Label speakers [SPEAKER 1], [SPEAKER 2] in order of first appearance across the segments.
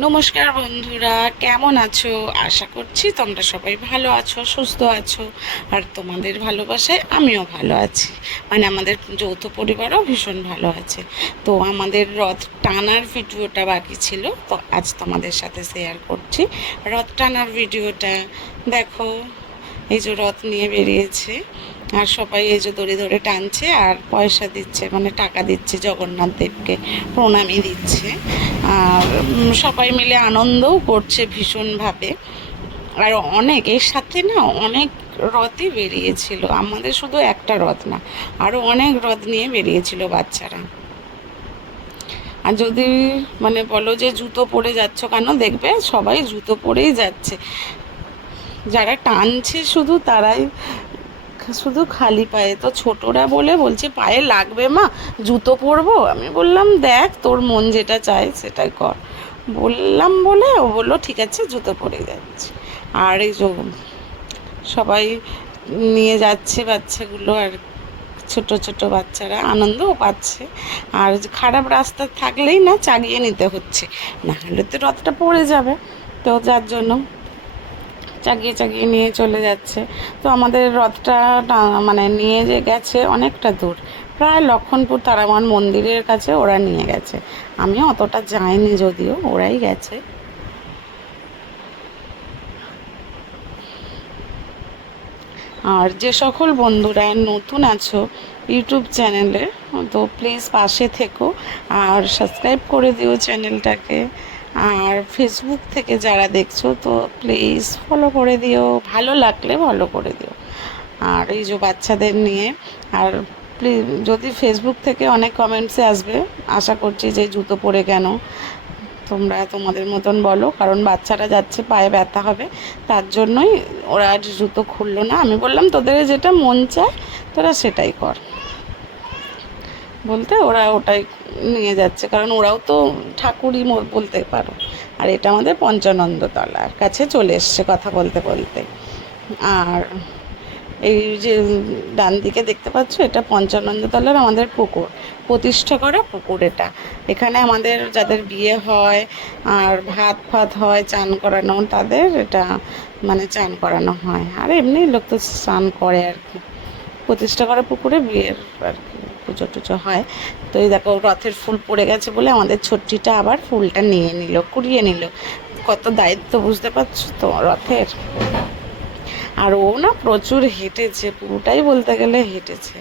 [SPEAKER 1] নমস্কার বন্ধুরা, কেমন আছো? আশা করছি তোমরা সবাই ভালো আছো, সুস্থ আছো। আর তোমাদের ভালোবাসায় আমিও ভালো আছি। মানে আমাদের যৌথ পরিবারও ভীষণ ভালো আছে। তো আমাদের রথ টানার ভিডিওটা বাকি ছিল, তো আজ তোমাদের সাথে শেয়ার করছি। রথ টানার ভিডিওটা, দেখো, এই যে রথ নিয়ে বেরিয়েছে। আর সবাই এই যে দড়ি ধরে টানছে, আর পয়সা দিচ্ছে মানে টাকা দিচ্ছে জগন্নাথ দেবকে প্রণামী দিচ্ছে। সবাই মিলে আনন্দও করছে ভীষণভাবে। আর অনেক, এর সাথে না অনেক রথই বেরিয়েছিল। আমাদের শুধু একটা রথ না আরও অনেক রথ নিয়ে বেরিয়েছিল বাচ্চারা। আর যদি মানে বলো যে জুতো পরে যাচ্ছ কেন, দেখবে সবাই জুতো পরেই যাচ্ছে। যারা টানছে শুধু তারাই শুধু খালি পায়ে। তো ছোটরা বলে, বলছে, পায়ে লাগবে মা, জুতো পরবো? আমি বললাম, দেখ, তোর মন যেটা চায় সেটাই কর। বললাম বলে, ও বলল, ঠিক আছে, জুতো পরে যাচ্ছে। আর এই সবাই নিয়ে যাচ্ছে বাচ্চাগুলো, আর ছোট ছোট বাচ্চারা আনন্দও পাচ্ছে। আর খারাপ রাস্তা থাকলেই না, চাগিয়ে নিতে হচ্ছে। না হলে তো রথটা পড়ে যাবে। তো যার জন্য চাগিয়ে চাগিয়ে নিয়ে চলে যাচ্ছে। তো আমাদের রথটা মানে নিয়ে যে গেছে অনেকটা দূর। প্রায় লক্ষণপুর তারামান মন্দিরের কাছে ওরা নিয়ে গেছে। আমি অতটা যাইনি যদিও, ওরাই গেছে। আর যে সকল বন্ধুরা নতুন আছো ইউটিউব চ্যানেলে, তো প্লিজ পাশে থেকো আর সাবস্ক্রাইব করে দিও চ্যানেলটাকে। আর ফেসবুক থেকে যারা দেখছ, তো প্লিজ ফলো করে দিও। ভালো লাগলে ফলো করে দিও। আর এই যে বাচ্চাদের নিয়ে, আর প্লিজ যদি ফেসবুক থেকে অনেক কমেন্টসে আসবে, আশা করছি যে জুতো পরে কেন? তোমরা তোমাদের মতন বলো, কারণ বাচ্চারা যাচ্ছে, পায়ে ব্যথা হবে, তার জন্যই ওরা আর জুতো খুললো না। আমি বললাম, তোদের যেটা মন চায়, তোরা সেটাই কর। বলতে ওরা ওটাই নিয়ে যাচ্ছে, কারণ ওরাও তো ঠাকুরই বলতে পারো। আর এটা আমাদের পঞ্চানন্দতলার কাছে চলে এসছে কথা বলতে বলতে। আর এই যে ডান দিকে দেখতে পাচ্ছ, এটা পঞ্চানন্দতলার আমাদের পুকুর। প্রতিষ্ঠা করা পুকুর এটা। এখানে আমাদের যাদের বিয়ে হয় আর ভাত ফাত হয়, চান করানো, তাদের এটা মানে চান করানো হয়। আর এমনি লোক তো স্নান করে আর কি। প্রতিষ্ঠা করা পুকুরে বিয়ের আর কি। পুজো টুজো হয়। তো এই দেখো, রথের ফুল পড়ে গেছে বলে আমাদের ছোট্টিটা আবার ফুলটা নিয়ে নিল, কুড়িয়ে নিল। কত দায়িত্ব বুঝতে পারছ তো রথের? আর ও না প্রচুর হেঁটেছে, পুরোটাই বলতে গেলে হেঁটেছে।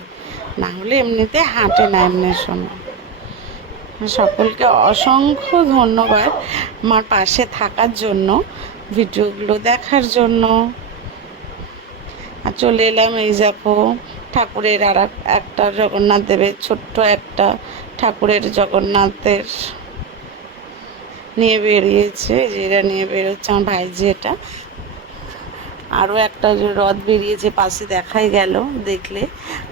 [SPEAKER 1] না হলে এমনিতে হাঁটে না এমনি সময়। সকলকে অসংখ্য ধন্যবাদ আমার পাশে থাকার জন্য, ভিডিওগুলো দেখার জন্য। আর চলে এলাম এই দেখো ঠাকুরের আর একটা জগন্নাথ দেবের ছোট্ট একটা ঠাকুরের জগন্নাথের নিয়ে বেরিয়েছে যেটা নিয়ে বেরোচ্ছে, আমার ভাইজি এটা। আরও একটা যে রথ বেরিয়েছে, পাশে দেখাই গেল, দেখলে।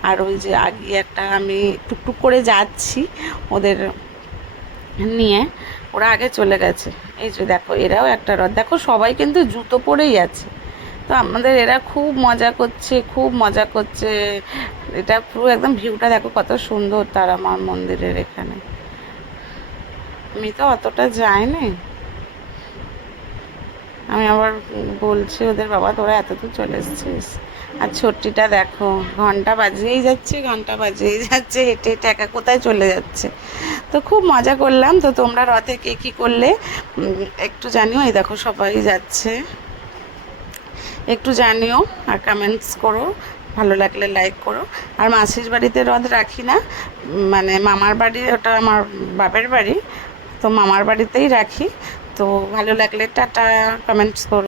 [SPEAKER 1] আর ওই যে আগে একটা আমি টুকটুক করে যাচ্ছি ওদের নিয়ে, ওরা আগে চলে গেছে। এই যে দেখো, এরাও একটা রথ। দেখো, সবাই কিন্তু জুতো পরেই আছে। তো আমাদের এরা খুব মজা করছে, খুব মজা করছে। এটা পুরো একদম ভিউটা দেখো কত সুন্দর তারা মার মন্দিরের এখানে। আমি তো অতটা যাইনি। আমি আবার বলছি ওদের বাবা, তোরা এত দূর চলে এসেছিস। আর ছোট্টিটা দেখো, ঘণ্টা বাজিয়েই যাচ্ছে, ঘণ্টা বাজিয়েই যাচ্ছে, হেঁটে হেঁটে একা কোথায় চলে যাচ্ছে। তো খুব মজা করলাম। তো তোমরা রথে কে কী করলে? একটু জানিও, এই দেখো সবাই যাচ্ছে। একটু জানিও আর কমেন্টস করো, ভালো লাগলে লাইক করো। আর মাসির বাড়িতে রথ রাখি না মানে মামার বাড়ি, ওটা আমার বাপের বাড়ি, তো মামার বাড়িতেই রাখি। তো ভালো লাগলে টাটা কমেন্টস করো।